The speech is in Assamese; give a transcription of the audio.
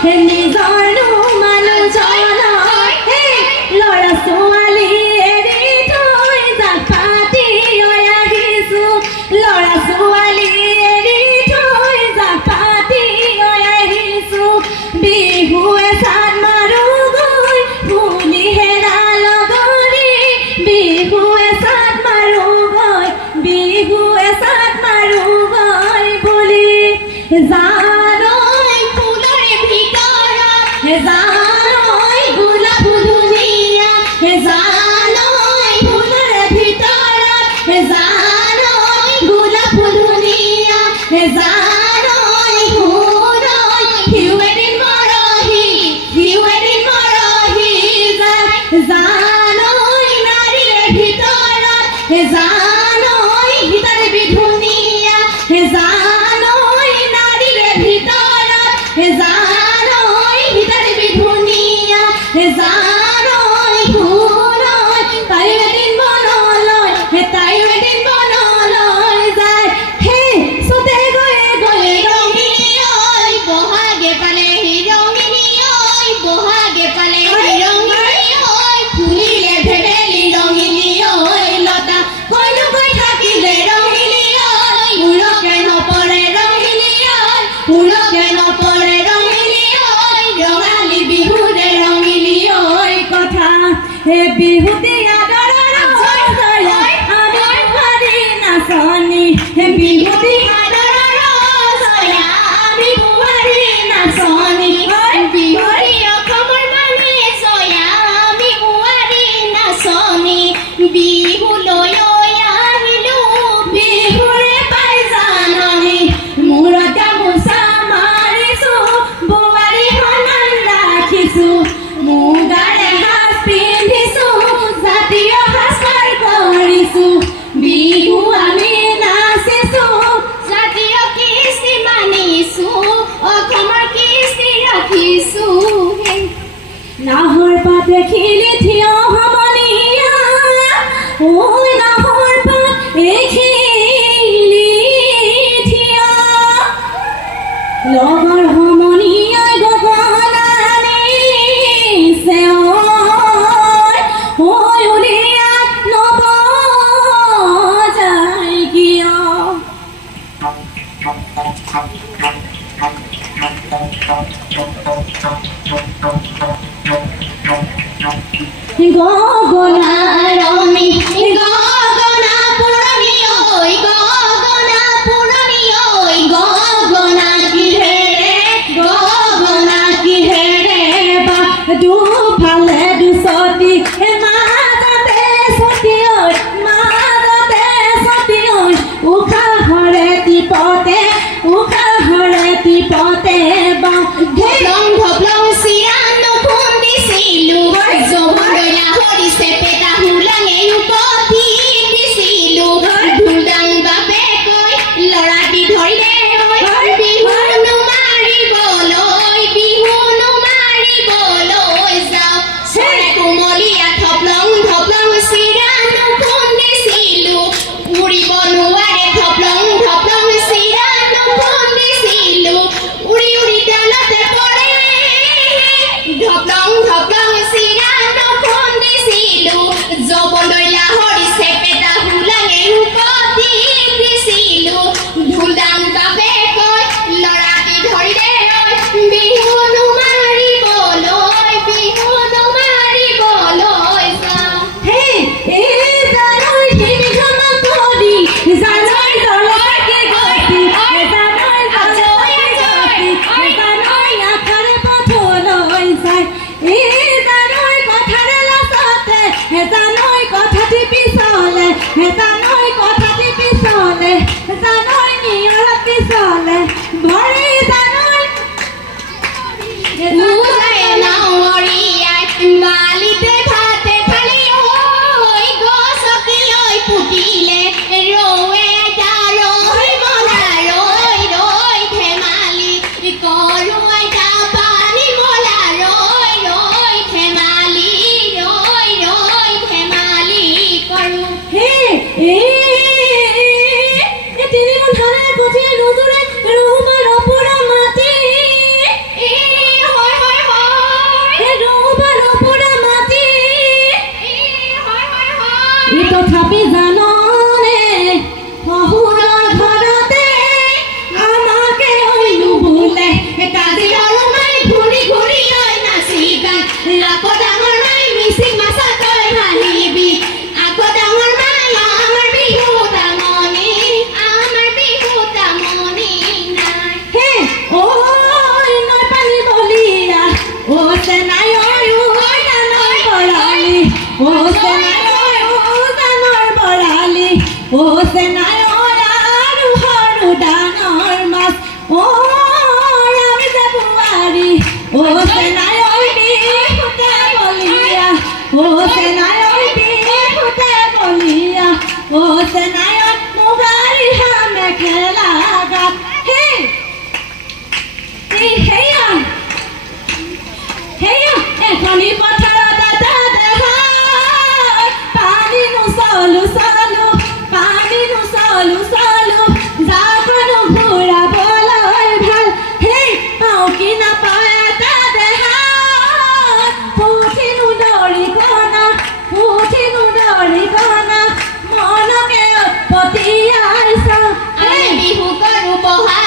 নিজৰনো মানুহজনৰ ল'ৰা ছোৱালী এৰি থৈ জাক পাতি আহিছোঁ ল'ৰা ছোৱালী এৰি থৈ জাক পাতি আহিছোঁ বিহুৱে চাত মাৰোগৈ ফুলিহে লগৰী বিহুৱে চাত মাৰোগৈ বিহুৱে চাত মাৰোগৈ বুলি জানৈ ফুলৰ ভিতৰত জানৈ গোলাপ ধুনীয়া জানৈ ফুলৰ ভিতৰত জানৈ গোলাপ ধুনীয়া জানৈ সুৰৈ হিউৱেদিন মৰহি যায় জানৈ নাৰীৰ ভিতৰত জানৈ ভিতৰে বিধুনীয়া জানৈ নাৰীৰ ভিতৰত জানৈ ভিতৰে বিধুনীয়া জানৈ সুৰৈ তাইও এদিন মনলৈ যায় হে চতে গৈ ৰঙিনী ঐ বহাগে পালেহি ৰঙিনী ঐ বহাগে পালেহি ৰঙিনী ঐ ফুলিলে ভেবেলি ৰঙিনী ঐ লতা কইনুকৈ থাকিলে ৰঙিনী ঐ উৰকে নপৰে ৰঙিনী ঐ উৰকে নপৰে ৰঙিনী ঐ ৰঙালী বিহুৰে ৰঙিনী ঐ কথা হে বিহুতে আদৰৰ জয় আমি বুঢ়াৰী নাচনী হে বিহুতে আদৰৰ জয় আমি বুঢ়াৰী নাচনী বিহুৰী অসমৰ মানে জয় আমি বুঢ়াৰী নাচনী বিহুলৈ আহিলোঁ বিহুৰে পাই জাননী মূৰত গামোচা মাৰিছোঁ বোৱাৰী সন্মান ৰাখিছোঁ মুগাৰে সাজ পিন্ধিছোঁ জাতীয় সাজপাৰ কৰিছোঁ বিহু আমি নাচিছোঁ জাতীয় কৃষ্টি মানিছোঁ অসমৰ কৃষ্টি ৰাখিছোঁ নাহৰ পাত দেখিলে থিয় সমনীয়া ঐ নাহৰ পাত দেখিলি থিয় লগৰ সমনীয়াই গগনা নিছে ঐ উলিয়াত নবজাই কিয় গগনা ৰমি গগনা পুৰণি ঐ গগনা পুৰণি ঐ গগনা কিহেৰে বা দুফালে দুচতি মাজতে চতি ঐ উশাহৰে টিপতে বা ধপলং চিৰানো খুন্দিছিলোঁ জমৰলা সৰিছে পেটা হুলাঙে উপতি কি নাপায় এটা দেহা পুঠিনো দৰিকণা মনকে পতিয়াইছা আমি বিহু কৰো বহা